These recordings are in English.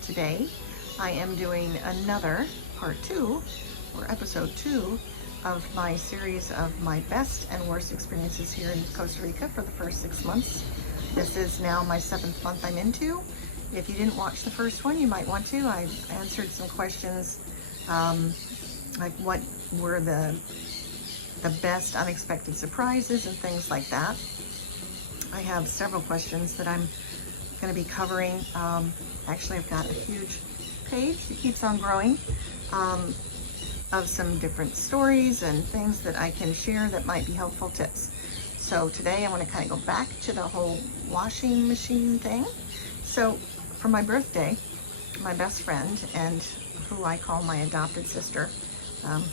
and today I am doing another part 2 or episode 2 of my series of my best and worst experiences here in Costa Rica for the first 6 months. This is now my 7th month I'm into. If you didn't watch the first one, you might want to. I answered some questions like what were the best unexpected surprises and things like that. I have several questions that I'm going to be covering. Actually, I've got a huge page that keeps on growing of some different stories and things that I can share that might be helpful tips. So today I want to kind of go back to the whole washing machine thing. So for my birthday, my best friend, and who I call my adopted sister,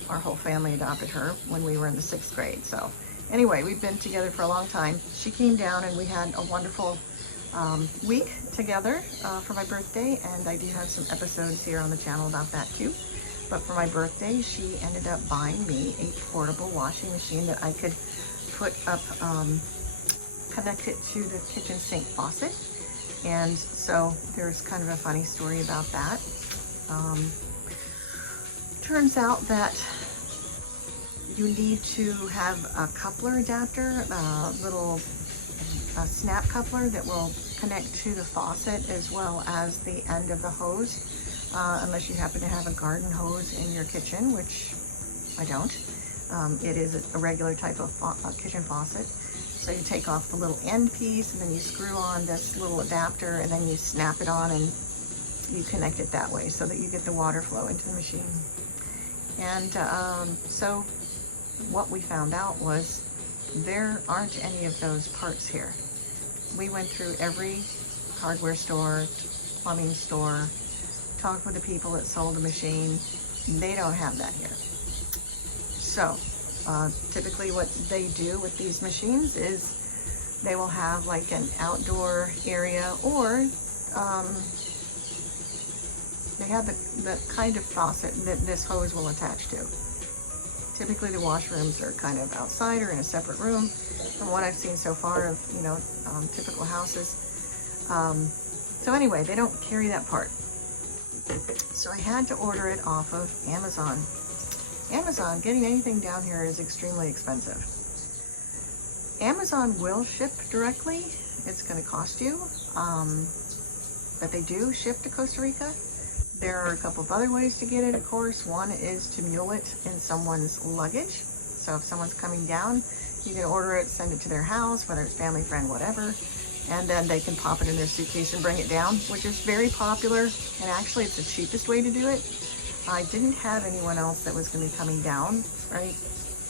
our whole family adopted her when we were in the 6th grade. So anyway, we've been together for a long time. She came down and we had a wonderful week together for my birthday, and I do have some episodes here on the channel about that too. But for my birthday, she ended up buying me a portable washing machine that I could put up, connect it to the kitchen sink faucet. And so there's kind of a funny story about that. Turns out that you need to have a coupler adapter, a little snap coupler that will connect to the faucet as well as the end of the hose, unless you happen to have a garden hose in your kitchen, which I don't. It is a regular type of kitchen faucet. So you take off the little end piece and then you screw on this little adapter and then you snap it on and you connect it that way so that you get the water flow into the machine. And so what we found out was there aren't any of those parts here. We went through every hardware store, plumbing store, talked with the people that sold the machine. They don't have that here. So typically what they do with these machines is they will have like an outdoor area, or they have the kind of faucet that this hose will attach to. Typically the washrooms are kind of outside or in a separate room from what I've seen so far of, you know, typical houses. So anyway, they don't carry that part. So I had to order it off of Amazon. Amazon, getting anything down here is extremely expensive. Amazon will ship directly. It's going to cost you, but they do ship to Costa Rica. There are a couple of other ways to get it, of course. One is to mule it in someone's luggage. So if someone's coming down, you can order it, send it to their house, whether it's family, friend, whatever, and then they can pop it in their suitcase and bring it down, which is very popular, and actually it's the cheapest way to do it. I didn't have anyone else that was going to be coming down, right,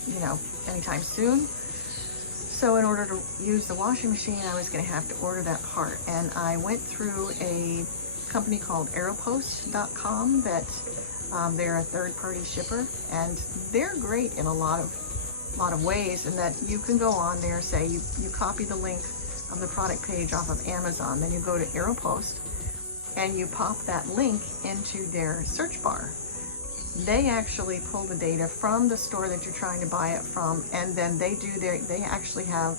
you know, anytime soon. So in order to use the washing machine, I was going to have to order that part, and I went through a company called aeropost.com that they're a third-party shipper, and they're great in a lot of ways, in that you can go on there, say you copy the link of the product page off of Amazon, then you go to Aeropost and you pop that link into their search bar. They actually pull the data from the store that you're trying to buy it from, and then they actually have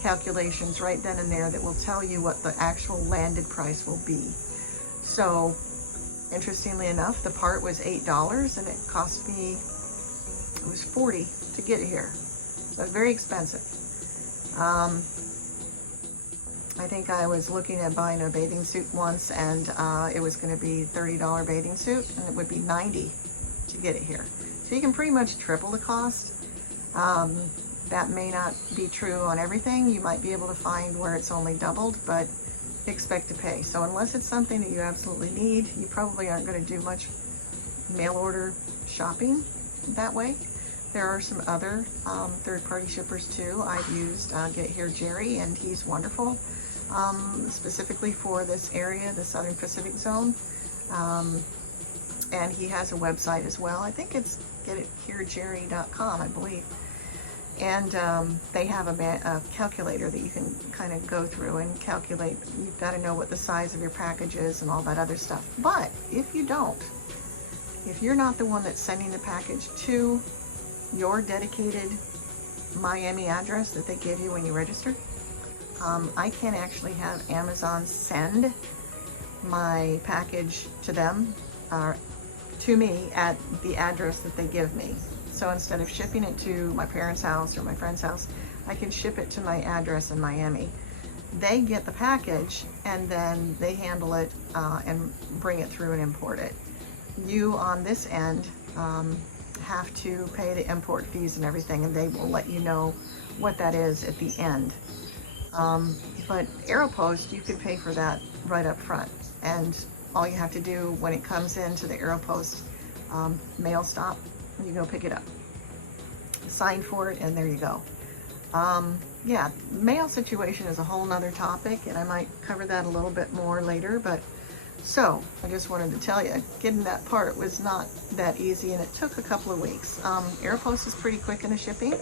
calculations right then and there that will tell you what the actual landed price will be. So interestingly enough, the part was $8 and it cost me, it was $40 to get it here. So it's very expensive. I think I was looking at buying a bathing suit once, and it was going to be $30 bathing suit, and it would be $90 to get it here. So you can pretty much triple the cost. That may not be true on everything. You might be able to find where it's only doubled, but expect to pay. So unless it's something that you absolutely need, you probably aren't going to do much mail order shopping that way. There are some other third-party shippers too. I've used Get Here Jerry, and he's wonderful, specifically for this area, the Southern Pacific Zone. And he has a website as well. I think it's getherejerry.com, I believe. And they have a calculator that you can kind of go through and calculate. You've got to know what the size of your package is and all that other stuff. But if you don't, if you're not the one that's sending the package to your dedicated Miami address that they give you when you register, I can actually have Amazon send my package to them, to me, at the address that they give me. So instead of shipping it to my parents' house or my friend's house, I can ship it to my address in Miami. They get the package and then they handle it and bring it through and import it. You on this end have to pay the import fees and everything, and they will let you know what that is at the end. But Aeropost, you could pay for that right up front, and all you have to do when it comes into the Aeropost mail stop, you go pick it up, sign for it, and there you go. Yeah, mail situation is a whole nother topic, and I might cover that a little bit more later. But so I just wanted to tell you, getting that part was not that easy, and it took a couple of weeks. Aeropost is pretty quick in the shipping.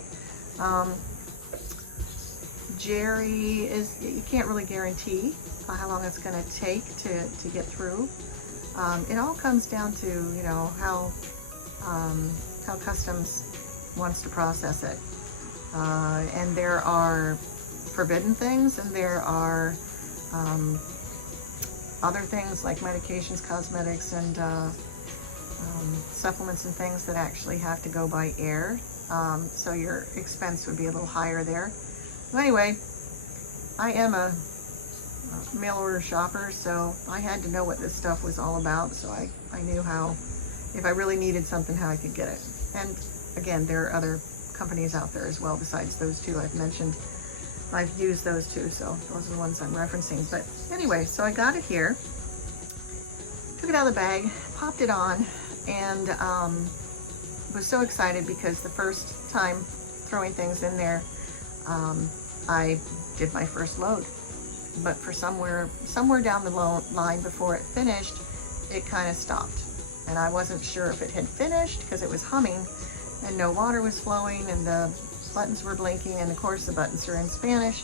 Jerry is, you can't really guarantee how long it's going to take to get through. It all comes down to, you know, how customs wants to process it. And there are forbidden things, and there are other things like medications, cosmetics, and supplements and things that actually have to go by air. So your expense would be a little higher there. Well, anyway, I am a mail order shopper, so I had to know what this stuff was all about. So I knew how, if I really needed something, how I could get it. And again, there are other companies out there as well besides those two I've mentioned. I've used those two, so those are the ones I'm referencing. But anyway, so I got it here, took it out of the bag, popped it on, and was so excited because the first time throwing things in there, I did my first load, but for somewhere down the line before it finished, it kind of stopped, and I wasn't sure if it had finished because it was humming and no water was flowing and the buttons were blinking, and of course the buttons are in Spanish.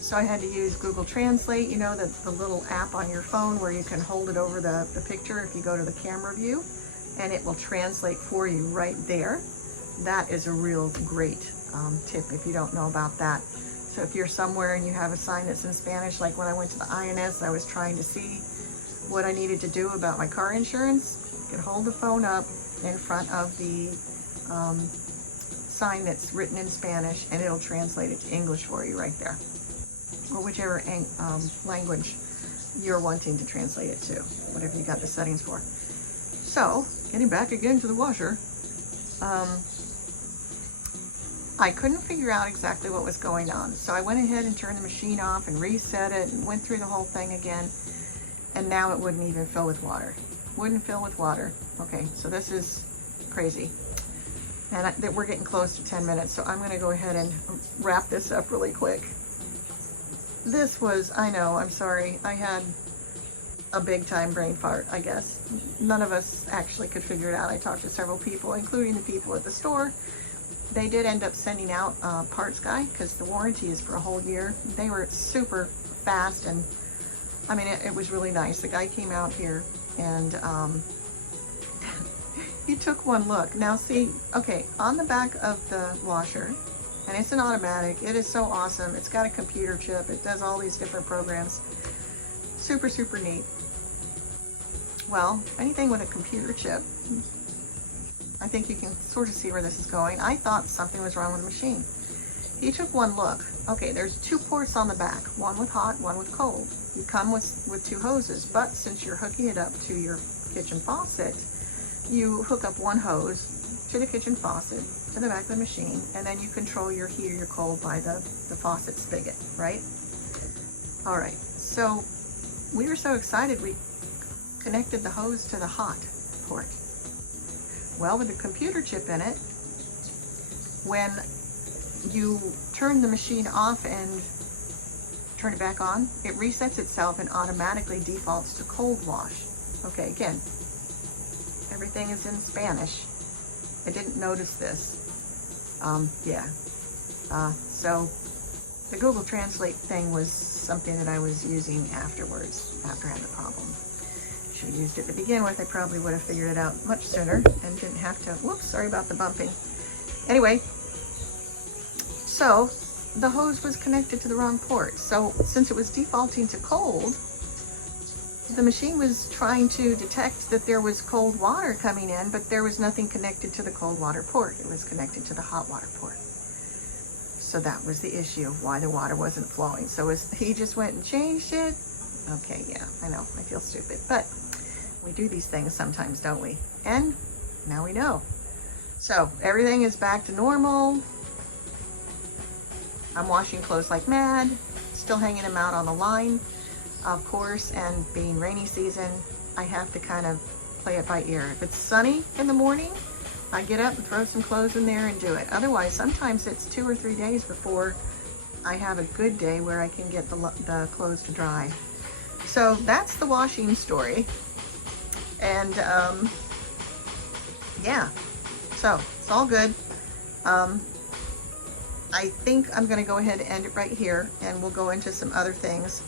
So I had to use Google Translate, you know, the little app on your phone where you can hold it over the picture if you go to the camera view, and it will translate for you right there. That is a real great tip if you don't know about that. So if you're somewhere and you have a sign that's in Spanish, like when I went to the INS, I was trying to see what I needed to do about my car insurance. You can hold the phone up in front of the sign that's written in Spanish, and it'll translate it to English for you right there, or whichever language you're wanting to translate it to, whatever you got the settings for. So getting back again to the washer, I couldn't figure out exactly what was going on, so I went ahead and turned the machine off and reset it and went through the whole thing again, and now it wouldn't even fill with water. Wouldn't fill with water. Okay, so this is crazy. And we're getting close to 10 minutes, so I'm going to go ahead and wrap this up really quick. This was, I know, I'm sorry, I had a big time brain fart, I guess. None of us actually could figure it out. I talked to several people, including the people at the store. They did end up sending out a parts guy because the warranty is for a whole year. They were super fast, and I mean, it was really nice. The guy came out here and he took one look. Now see, okay, on the back of the washer, and it's an automatic, it is so awesome. It's got a computer chip. It does all these different programs. Super, super neat. Well, anything with a computer chip, I think you can sort of see where this is going. I thought something was wrong with the machine. He took one look. Okay, there's two ports on the back, one with hot, one with cold. You come with two hoses, but since you're hooking it up to your kitchen faucet, you hook up one hose to the kitchen faucet, to the back of the machine, and then you control your heat or your cold by the faucet spigot, right? All right, so we were so excited we connected the hose to the hot port. Well, with the computer chip in it, when you turn the machine off and turn it back on, it resets itself and automatically defaults to cold wash. Okay, again, everything is in Spanish. I didn't notice this. So the Google Translate thing was something that I was using afterwards, after I had the problem. Should have used it to begin with. I probably would have figured it out much sooner and didn't have to, whoops, sorry about the bumping. Anyway, so the hose was connected to the wrong port. So since it was defaulting to cold, the machine was trying to detect that there was cold water coming in, but there was nothing connected to the cold water port. It was connected to the hot water port. So that was the issue of why the water wasn't flowing. So he just went and changed it. Okay, yeah, I know, I feel stupid, but we do these things sometimes, don't we? And now we know. So everything is back to normal. I'm washing clothes like mad, still hanging them out on the line, of course, and being rainy season, I have to kind of play it by ear. If it's sunny in the morning, I get up and throw some clothes in there and do it. Otherwise, sometimes it's 2 or 3 days before I have a good day where I can get the clothes to dry. So that's the washing story. And yeah, so it's all good. I think I'm going to go ahead and end it right here, and we'll go into some other things,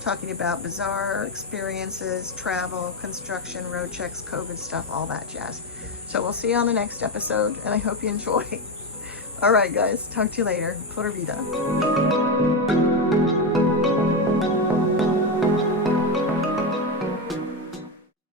talking about bizarre experiences, travel, construction, road checks, COVID stuff, all that jazz. So we'll see you on the next episode, and I hope you enjoy. All right, guys, talk to you later. Pura Vida.